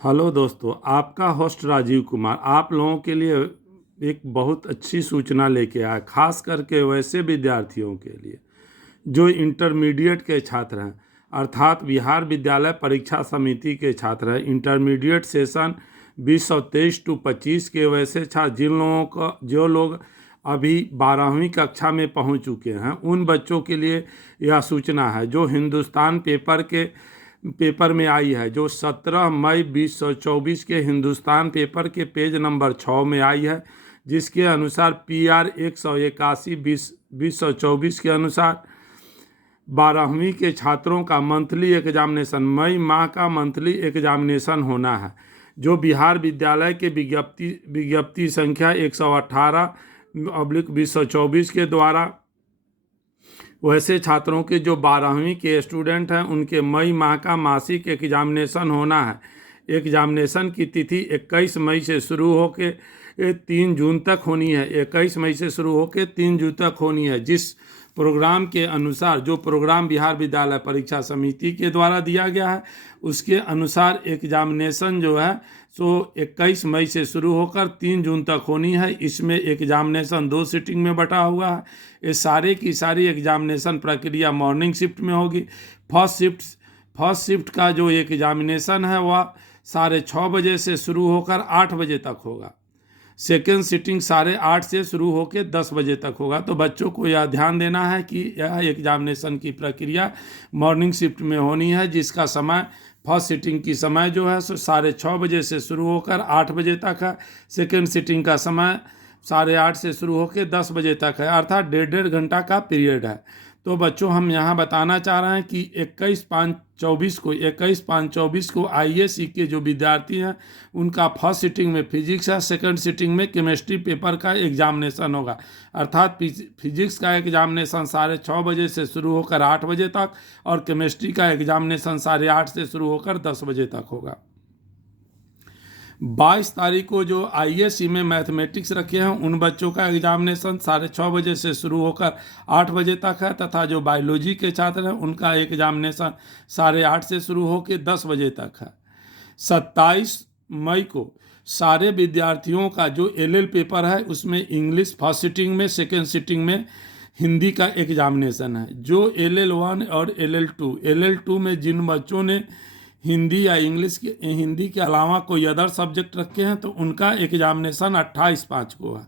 Hello दोस्तों, आपका host Rajiv Kumar आप लोगों के लिए एक बहुत अच्छी सूचना लेके आया। खास करके वैसे विद्यार्थियों के लिए जो इंटरमीडिएट के छात्र हैं, अर्थात बिहार विद्यालय परीक्षा समिति के छात्र हैं। इंटरमीडिएट सेशन 2023 टू 25 के वैसे छात्र जो लोग अभी 12वीं कक्षा में पहुंच चुके हैं, उन बच्चों के लिए यह सूचना है जो हिंदुस्तान पेपर में आई है, जो 17 मई 2024 के हिंदुस्तान पेपर के पेज नंबर 6 में आई है, जिसके अनुसार PR 181 2024 के अनुसार 12वीं के छात्रों का मंथली एग्जामिनेशन, मई माह का मंथली एग्जामिनेशन होना है, जो बिहार विद्यालय के विज्ञप्ति संख्या 118/2024 के द्वारा वैसे छात्रों के जो 12वीं के स्टूडेंट हैं उनके मई माह का मासिक एग्जामिनेशन होना है। एग्जामिनेशन की तिथि 21 मई से शुरू होकर 3 जून तक होनी है। 21 मई से शुरू होकर 3 जून तक होनी है। जिस प्रोग्राम के अनुसार, जो प्रोग्राम बिहार विद्यालय परीक्षा समिति के द्वारा दिया गया है, उसके अनुसार एग्जामिनेशन जो है सो 21 मई से शुरू होकर 3 जून तक होनी है। इसमें एग्जामिनेशन 2 शिफ्टिंग में बटा हुआ है। ये सारे की सारी एग्जामिनेशन प्रक्रिया मॉर्निंग शिफ्ट में होगी। फर्स्ट शिफ्ट का जो एग्जामिनेशन है वह 6:30 बजे से शुरू होकर 8 बजे तक होगा। सेकेंड सिटिंग 8:30 से शुरू होकर 10 बजे तक होगा। तो बच्चों को यह ध्यान देना है कि यह एग्जामिनेशन की प्रक्रिया मॉर्निंग शिफ्ट में होनी है, जिसका समय फर्स्ट सिटिंग की समय जो है सो 6:30 बजे से शुरू होकर 8 बजे तक है। सेकेंड सिटिंग का समय 8:30 से शुरू होकर 10 बजे तक है, अर्थात 1.5 घंटा का पीरियड है। तो बच्चों, हम यहाँ बताना चाह रहे हैं कि 21/5/24 को IAC के जो विद्यार्थी हैं उनका फर्स्ट सिटिंग में फिजिक्स है, सेकंड सिटिंग में केमिस्ट्री पेपर का एग्जामिनेशन होगा। अर्थात फिजिक्स का एग्जामिनेशन 6:30 बजे से शुरू होकर 8 बजे तक और केमिस्ट्री का एग्जामिनेशन 8:30 से शुरू होकर 10 बजे तक होगा। 22 तारीख को जो IAC में मैथमेटिक्स रखे हैं उन बच्चों का एग्जामिनेशन 6:30 बजे से शुरू होकर 8 बजे तक है, तथा जो बायोलॉजी के छात्र हैं उनका एग्जामिनेशन 8:30 से शुरू होकर 10 बजे तक है। 27 मई को सारे विद्यार्थियों का जो LL पेपर है उसमें इंग्लिश फर्स्ट सिटिंग में, सेकेंड सिटिंग में हिंदी का एग्जामिनेशन है। जो LL1 और LL2 में जिन बच्चों ने हिंदी या हिंदी के अलावा कोई अदर सब्जेक्ट रखे हैं तो उनका एग्जामिनेशन 28/5 को है।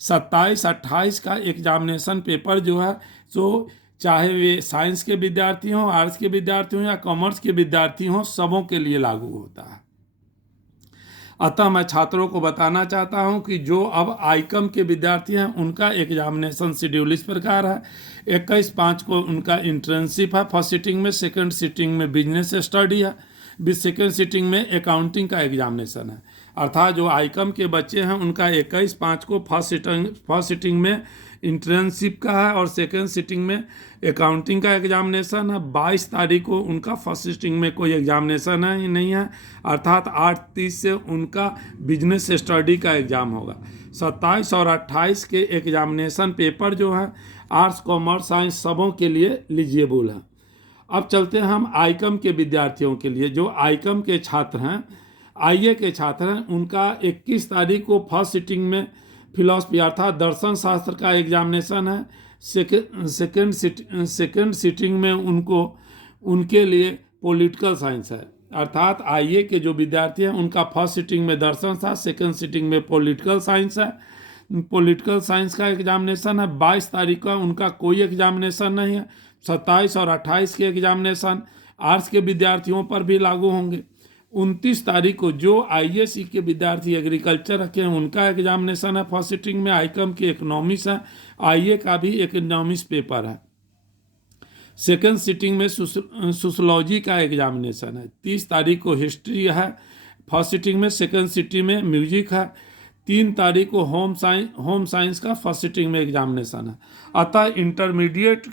27-28 का एग्जामिनेशन पेपर जो है सो चाहे वे साइंस के विद्यार्थी हों, आर्ट्स के विद्यार्थी हों या कॉमर्स के विद्यार्थी हों, सबों के लिए लागू होता है। अतः मैं छात्रों को बताना चाहता हूं कि जो अब आईकम के विद्यार्थी हैं उनका एग्जामिनेशन शेड्यूल इस प्रकार है। 21/5 को उनका इंटर्नशिप है फर्स्ट सिटिंग में, सेकंड सिटिंग में बिजनेस स्टडी है, सेकेंड सिटिंग में अकाउंटिंग का एग्जामिनेशन है। अर्थात जो आईकम के बच्चे हैं उनका 21/5 को फर्स्ट सिटिंग में इंटर्नशिप का है और सेकेंड सिटिंग में अकाउंटिंग का एग्जामिनेशन है। 22 तारीख को उनका फर्स्ट सिटिंग में कोई एग्जामिनेशन है नहीं है, अर्थात 8:30 से उनका बिजनेस स्टडी का एग्ज़ाम होगा। 27 और 28 के एग्जामिनेशन पेपर जो है आर्ट्स, कॉमर्स, साइंस सबों के लिए एलिजिबल है। अब चलते हैं हम आईकम के विद्यार्थियों के लिए। जो आईकम के छात्र हैं, IA के छात्र हैं, उनका 21 तारीख को फर्स्ट सिटिंग में फिलॉसफी अर्थात दर्शन शास्त्र का एग्जामिनेशन है। सेकेंड सिटिंग में उनके लिए पॉलिटिकल साइंस है। अर्थात IA के जो विद्यार्थी हैं उनका फर्स्ट सिटिंग में दर्शन शास्त्र, सेकेंड सिटिंग में पॉलिटिकल साइंस है। पॉलिटिकल साइंस का एग्जामिनेशन है। 22 तारीख का उनका कोई एग्जामिनेशन नहीं है। 27 और 28 के एग्जामिनेशन आर्ट्स के विद्यार्थियों पर भी लागू होंगे। 29 तारीख को जो IAC के विद्यार्थी एग्रीकल्चर रखे हैं उनका एग्जामिनेशन है फर्स्ट सिटिंग में। आईकम की इकोनॉमिक्स है, IA का भी इकोनॉमिक्स पेपर है। सेकेंड सिटिंग में सोशलॉजी का एग्जामिनेशन है। 30 तारीख को हिस्ट्री है फर्स्ट सिटिंग में, सेकेंड सिटिंग में म्यूजिक है। 3 तारीख को होम साइंस का फर्स्ट सिटिंग में एग्जामिनेशन है। अतः इंटरमीडिएट